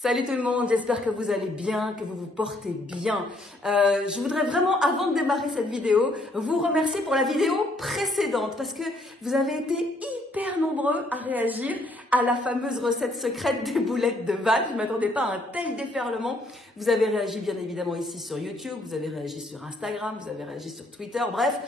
Salut tout le monde, j'espère que vous allez bien, que vous vous portez bien. Je voudrais vraiment, avant de démarrer cette vidéo, vous remercier pour la vidéo précédente parce que vous avez été hyper nombreux à réagir à la fameuse recette secrète des boulettes de Val. Je ne m'attendais pas à un tel déferlement. Vous avez réagi bien évidemment ici sur YouTube, vous avez réagi sur Instagram, vous avez réagi sur Twitter, bref.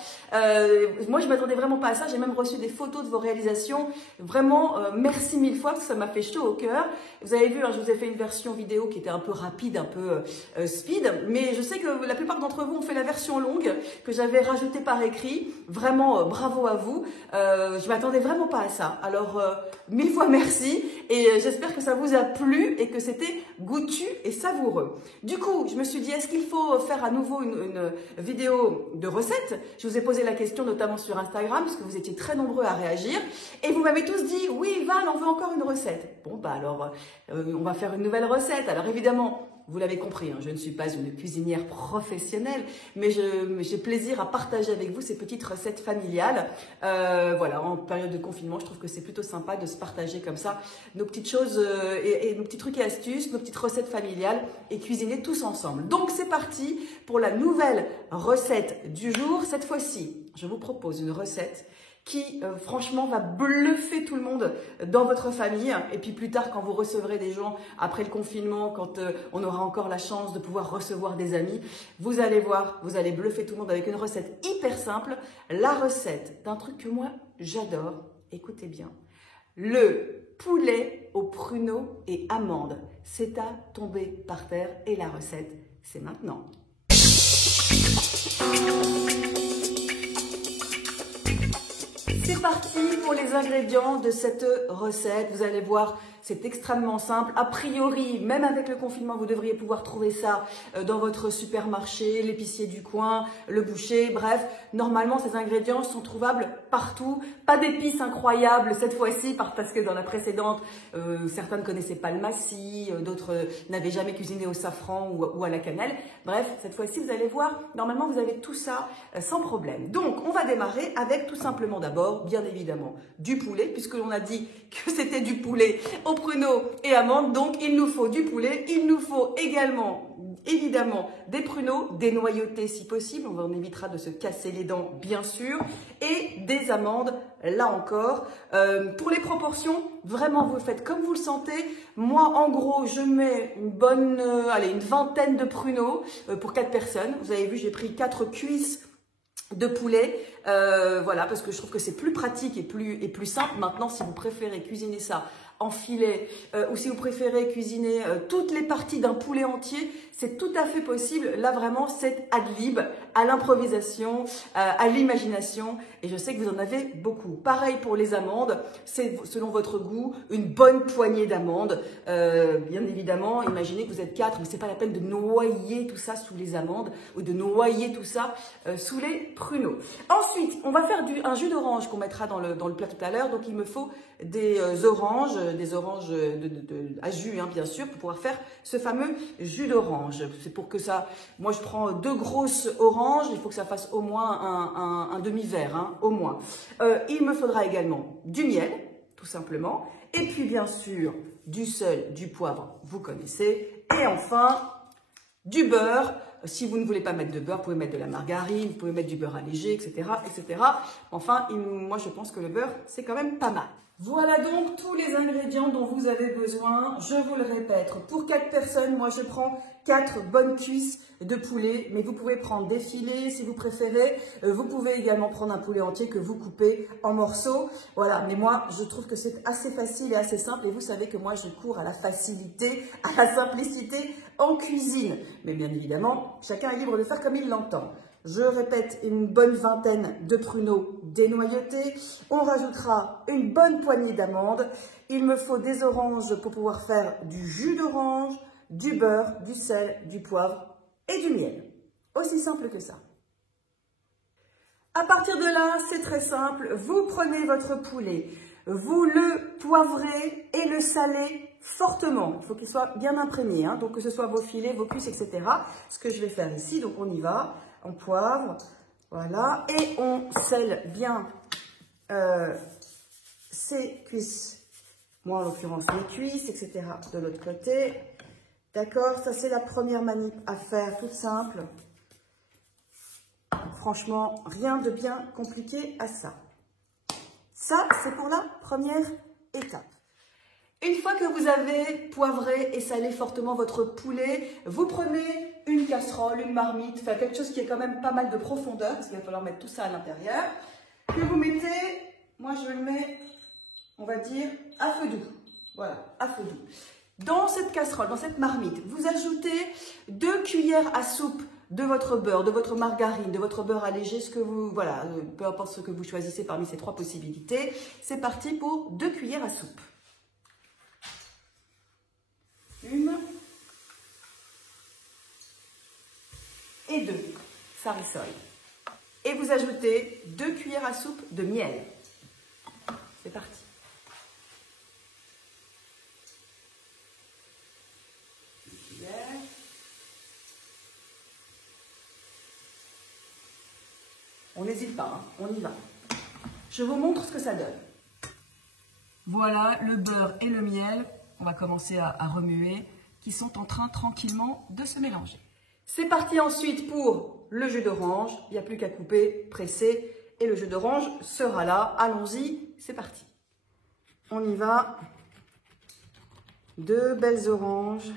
Moi je ne m'attendais vraiment pas à ça, j'ai même reçu des photos de vos réalisations. Vraiment, merci mille fois parce que ça m'a fait chaud au cœur. Vous avez vu, hein, je vous ai fait une version vidéo qui était un peu rapide, un peu speed, mais je sais que la plupart d'entre vous ont fait la version longue que j'avais rajoutée par écrit. Vraiment, bravo à vous. Je m'attendais vraiment pas à ça. Alors, mille fois merci et j'espère que ça vous a plu et que c'était goûtu et savoureux. Du coup, je me suis dit, est-ce qu'il faut faire à nouveau une vidéo de recettes? Je vous ai posé la question notamment sur Instagram parce que vous étiez très nombreux à réagir et vous m'avez tous dit, oui Val, on veut encore une recette. Bon, bah alors, on va faire une nouvelle recette. Alors évidemment, vous l'avez compris, hein, je ne suis pas une cuisinière professionnelle, mais j'ai plaisir à partager avec vous ces petites recettes familiales. Voilà, en période de confinement, je trouve que c'est plutôt sympa de se partager comme ça nos petites choses et nos petits trucs et astuces, nos petites recettes familiales et cuisiner tous ensemble. Donc c'est parti pour la nouvelle recette du jour. Cette fois-ci, je vous propose une recette qui franchement va bluffer tout le monde dans votre famille et puis plus tard quand vous recevrez des gens après le confinement, quand on aura encore la chance de pouvoir recevoir des amis, vous allez voir, vous allez bluffer tout le monde avec une recette hyper simple, la recette d'un truc que moi j'adore, écoutez bien, le poulet aux pruneaux et amandes. C'est à tomber par terre et la recette c'est maintenant. C'est parti pour les ingrédients de cette recette. Vous allez voir, c'est extrêmement simple. A priori, même avec le confinement, vous devriez pouvoir trouver ça dans votre supermarché, l'épicier du coin, le boucher, bref. Normalement, ces ingrédients sont trouvables partout. Pas d'épices incroyables cette fois-ci, parce que dans la précédente, certains ne connaissaient pas le massis, d'autres n'avaient jamais cuisiné au safran ou à la cannelle. Bref, cette fois-ci, vous allez voir, normalement, vous avez tout ça sans problème. Donc, on va démarrer avec tout simplement d'abord, bien évidemment, du poulet, puisque l'on a dit que c'était du poulet aux pruneaux et amandes. Donc, il nous faut du poulet. Il nous faut également, évidemment, des pruneaux, des noyautés si possible. On en évitera de se casser les dents, bien sûr. Et des amandes, là encore. Pour les proportions, vraiment, vous faites comme vous le sentez. Moi, en gros, je mets une bonne, allez, une vingtaine de pruneaux pour 4 personnes. Vous avez vu, j'ai pris 4 cuisses de poulet, voilà, parce que je trouve que c'est plus pratique et plus simple. Maintenant, si vous préférez cuisiner ça en filet ou si vous préférez cuisiner toutes les parties d'un poulet entier, c'est tout à fait possible. Là, vraiment, c'est ad lib, à l'improvisation, à l'imagination. Et je sais que vous en avez beaucoup. Pareil pour les amandes, c'est selon votre goût, une bonne poignée d'amandes. Bien évidemment, imaginez que vous êtes 4, mais c'est pas la peine de noyer tout ça sous les amandes ou de noyer tout ça sous les pruneaux. Ensuite, on va faire un jus d'orange qu'on mettra dans le plat tout à l'heure. Donc, il me faut des oranges à jus, hein, bien sûr, pour pouvoir faire ce fameux jus d'orange. C'est pour que ça, moi je prends 2 grosses oranges, il faut que ça fasse au moins un demi-verre, hein, au moins. Il me faudra également du miel, tout simplement, et puis bien sûr du sel, du poivre, vous connaissez, et enfin du beurre. Si vous ne voulez pas mettre de beurre, vous pouvez mettre de la margarine, vous pouvez mettre du beurre allégé, etc., etc. Enfin, moi je pense que le beurre, c'est quand même pas mal. Voilà donc tous les ingrédients dont vous avez besoin. Je vous le répète, pour 4 personnes, moi je prends 4 bonnes cuisses de poulet, mais vous pouvez prendre des filets si vous préférez. Vous pouvez également prendre un poulet entier que vous coupez en morceaux. Voilà, mais moi je trouve que c'est assez facile et assez simple. Et vous savez que moi je cours à la facilité, à la simplicité en cuisine. Mais bien évidemment, chacun est libre de faire comme il l'entend. Je répète, une bonne vingtaine de pruneaux dénoyautés. On rajoutera une bonne poignée d'amandes. Il me faut des oranges pour pouvoir faire du jus d'orange, du beurre, du sel, du poivre et du miel. Aussi simple que ça. À partir de là, c'est très simple. Vous prenez votre poulet, vous le poivrez et le salez fortement. Il faut qu'il soit bien imprégné, hein, donc que ce soit vos filets, vos cuisses, etc. Ce que je vais faire ici, donc on y va. On poivre, voilà, et on sèle bien ces cuisses Moi, en l'occurrence, les cuisses, etc. de l'autre côté. D'accord, ça c'est la première manip à faire, toute simple. Franchement, rien de bien compliqué à ça. Ça, c'est pour la première étape. Une fois que vous avez poivré et salé fortement votre poulet, vous prenez une casserole, une marmite, enfin quelque chose qui ait quand même pas mal de profondeur, parce qu'il va falloir mettre tout ça à l'intérieur, que vous mettez, moi je le mets, on va dire, à feu doux. Voilà, à feu doux. Dans cette casserole, dans cette marmite, vous ajoutez 2 cuillères à soupe de votre beurre, de votre margarine, de votre beurre allégé, ce que vous, voilà, peu importe ce que vous choisissez parmi ces 3 possibilités. C'est parti pour 2 cuillères à soupe. 1 et 2, ça risole. Et vous ajoutez 2 cuillères à soupe de miel. C'est parti. On n'hésite pas, hein, on y va. Je vous montre ce que ça donne. Voilà le beurre et le miel, on va commencer à remuer, qui sont en train tranquillement de se mélanger. C'est parti ensuite pour le jus d'orange. Il n'y a plus qu'à couper, presser et le jus d'orange sera là. Allons-y, c'est parti. On y va. 2 belles oranges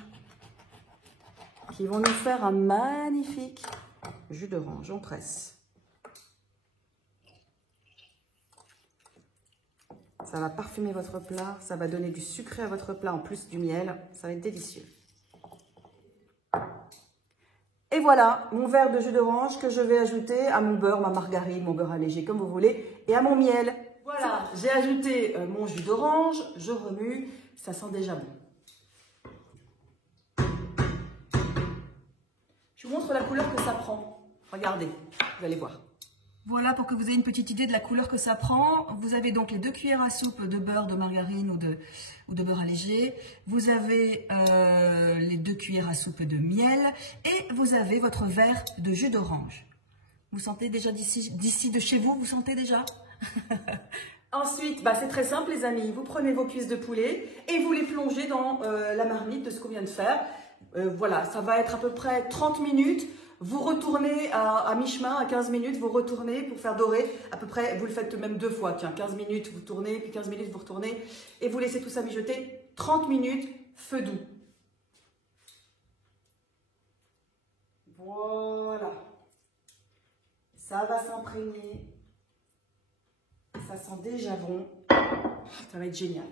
qui vont nous faire un magnifique jus d'orange. On presse. Ça va parfumer votre plat, ça va donner du sucré à votre plat en plus du miel. Ça va être délicieux. Et voilà, mon verre de jus d'orange que je vais ajouter à mon beurre, ma margarine, mon beurre allégé, comme vous voulez, et à mon miel. Voilà, j'ai ajouté mon jus d'orange, je remue, ça sent déjà bon. Je vous montre la couleur que ça prend. Regardez, vous allez voir. Voilà, pour que vous ayez une petite idée de la couleur que ça prend. Vous avez donc les 2 cuillères à soupe de beurre, de margarine ou de beurre allégé. Vous avez les 2 cuillères à soupe de miel. Et vous avez votre verre de jus d'orange. Vous sentez déjà d'ici de chez vous, vous sentez déjà? Ensuite, c'est très simple les amis. Vous prenez vos cuisses de poulet et vous les plongez dans la marmite de ce qu'on vient de faire. Voilà, ça va être à peu près 30 minutes. Vous retournez à mi-chemin, à 15 minutes, vous retournez pour faire dorer. À peu près, vous le faites même 2 fois. Tiens, 15 minutes, vous tournez, puis 15 minutes, vous retournez. Et vous laissez tout ça mijoter. 30 minutes, feu doux. Voilà. Ça va s'imprégner. Ça sent déjà bon. Ça va être génial.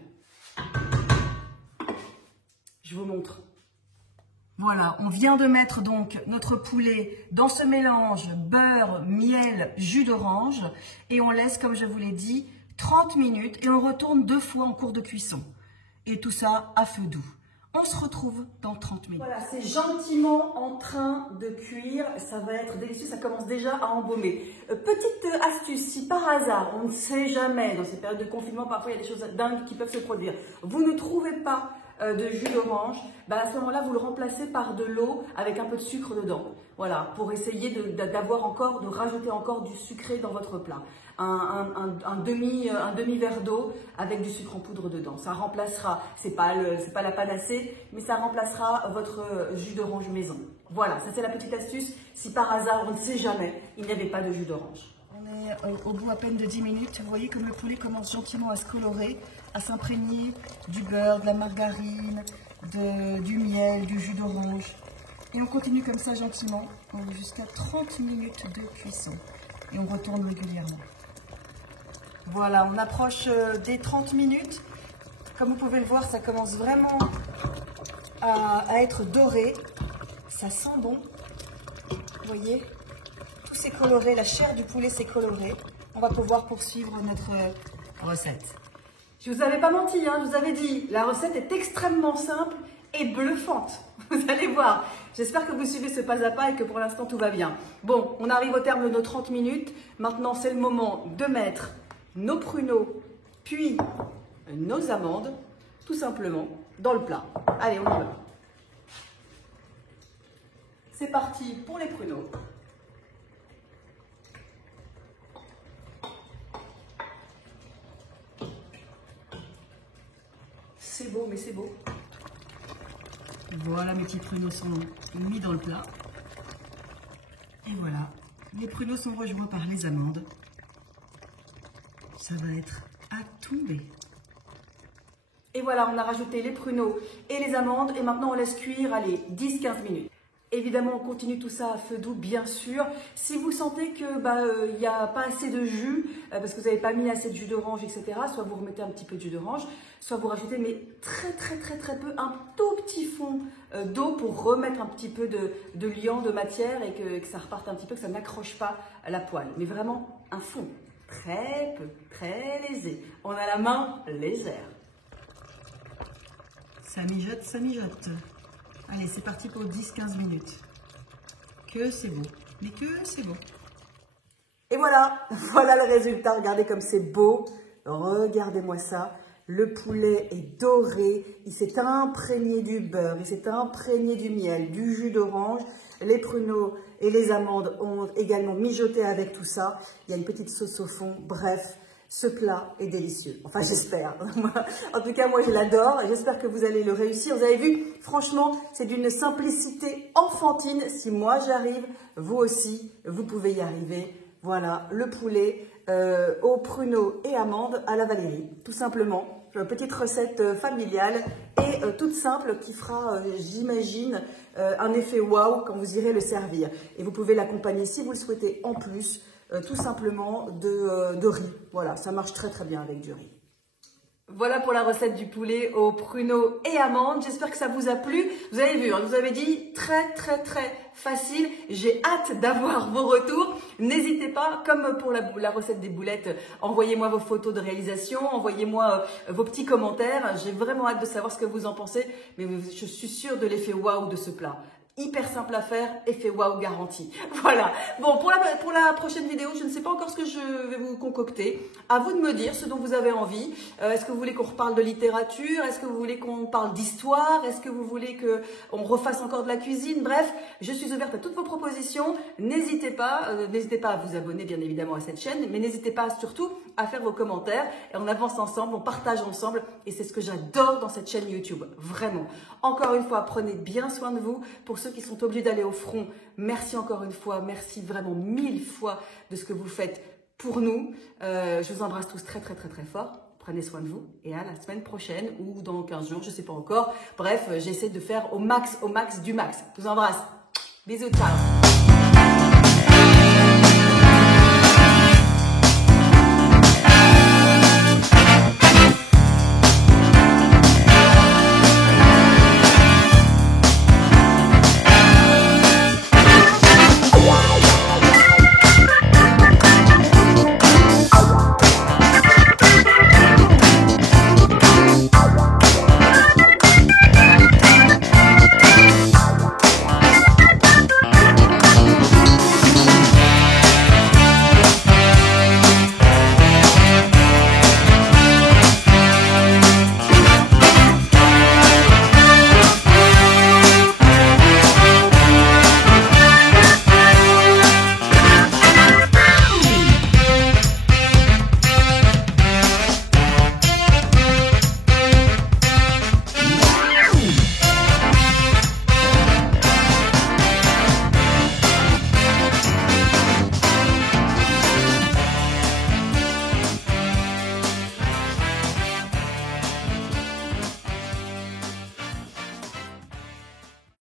Je vous montre. Voilà, on vient de mettre donc notre poulet dans ce mélange beurre, miel, jus d'orange et on laisse, comme je vous l'ai dit, 30 minutes et on retourne 2 fois en cours de cuisson. Et tout ça à feu doux. On se retrouve dans 30 minutes. Voilà, c'est gentiment en train de cuire. Ça va être délicieux, ça commence déjà à embaumer. Petite astuce, si par hasard, on ne sait jamais, dans ces périodes de confinement, parfois il y a des choses dingues qui peuvent se produire. Vous ne trouvez pas de jus d'orange, à ce moment-là, vous le remplacez par de l'eau avec un peu de sucre dedans. Voilà, pour essayer de rajouter encore du sucré dans votre plat. Un demi-verre d'eau avec du sucre en poudre dedans. Ça remplacera, c'est pas la panacée, mais ça remplacera votre jus d'orange maison. Voilà, ça c'est la petite astuce. Si par hasard, on ne sait jamais, il n'y avait pas de jus d'orange. On est au bout à peine de 10 minutes. Vous voyez comme le poulet commence gentiment à se colorer, à s'imprégner du beurre, de la margarine, du miel, du jus d'orange. Et on continue comme ça gentiment jusqu'à 30 minutes de cuisson. Et on retourne régulièrement. Voilà, on approche des 30 minutes. Comme vous pouvez le voir, ça commence vraiment à être doré. Ça sent bon. Vous voyez, tout s'est coloré, la chair du poulet s'est colorée. On va pouvoir poursuivre notre recette. Je ne vous avais pas menti, hein, je vous avais dit, la recette est extrêmement simple et bluffante. Vous allez voir. J'espère que vous suivez ce pas à pas et que pour l'instant tout va bien. Bon, on arrive au terme de nos 30 minutes. Maintenant, c'est le moment de mettre nos pruneaux, puis nos amandes, tout simplement, dans le plat. Allez, on y va. C'est parti pour les pruneaux. beau, mais c'est beau. Voilà, mes petits pruneaux sont mis dans le plat. Et voilà, les pruneaux sont rejoints par les amandes. Ça va être à tomber. Et voilà, on a rajouté les pruneaux et les amandes. Et maintenant, on laisse cuire, allez, 10-15 minutes. Évidemment, on continue tout ça à feu doux, bien sûr. Si vous sentez que n'y a pas assez de jus, parce que vous n'avez pas mis assez de jus d'orange, etc., soit vous remettez un petit peu de jus d'orange, soit vous rajoutez, mais très peu, un tout petit fond d'eau pour remettre un petit peu de liant, de matière et que ça reparte un petit peu, que ça n'accroche pas à la poêle. Mais vraiment, un fond très peu, très léger. On a la main légère. Ça mijote, ça mijote. Allez, c'est parti pour 10-15 minutes. Que c'est beau, mais que c'est beau. Et voilà, voilà le résultat. Regardez comme c'est beau. Regardez-moi ça. Le poulet est doré. Il s'est imprégné du beurre, il s'est imprégné du miel, du jus d'orange. Les pruneaux et les amandes ont également mijoté avec tout ça. Il y a une petite sauce au fond. Bref, ce plat est délicieux. Enfin, j'espère. En tout cas, moi, je l'adore. J'espère que vous allez le réussir. Vous avez vu, franchement, c'est d'une simplicité enfantine. Si moi, j'arrive, vous aussi, vous pouvez y arriver. Voilà, le poulet aux pruneaux et amandes à la Valérie. Tout simplement, une petite recette familiale et toute simple qui fera, j'imagine, un effet waouh quand vous irez le servir. Et vous pouvez l'accompagner, si vous le souhaitez, en plus, tout simplement de riz. Voilà, ça marche très bien avec du riz. Voilà pour la recette du poulet aux pruneaux et amandes. J'espère que ça vous a plu. Vous avez vu, je vous avais dit très facile. J'ai hâte d'avoir vos retours. N'hésitez pas, comme pour la recette des boulettes, envoyez-moi vos photos de réalisation, envoyez-moi vos petits commentaires. J'ai vraiment hâte de savoir ce que vous en pensez. Mais je suis sûre de l'effet waouh de ce plat. Hyper simple à faire, effet waouh garanti. Voilà. Bon, pour la prochaine vidéo, je ne sais pas encore ce que je vais vous concocter. À vous de me dire ce dont vous avez envie. Est-ce que vous voulez qu'on reparle de littérature? Est-ce que vous voulez qu'on parle d'histoire? Est-ce que vous voulez qu'on refasse encore de la cuisine? Bref, je suis ouverte à toutes vos propositions. N'hésitez pas à vous abonner bien évidemment à cette chaîne, mais n'hésitez pas surtout à faire vos commentaires. Et on avance ensemble, on partage ensemble. Et c'est ce que j'adore dans cette chaîne YouTube. Vraiment. Encore une fois, prenez bien soin de vous. Pour ceux qui sont obligés d'aller au front, merci encore une fois, merci vraiment 1000 fois de ce que vous faites pour nous. Je vous embrasse tous très fort. Prenez soin de vous et à la semaine prochaine ou dans 15 jours, je ne sais pas encore. Bref, j'essaie de faire au max du max. Je vous embrasse. Bisous, ciao.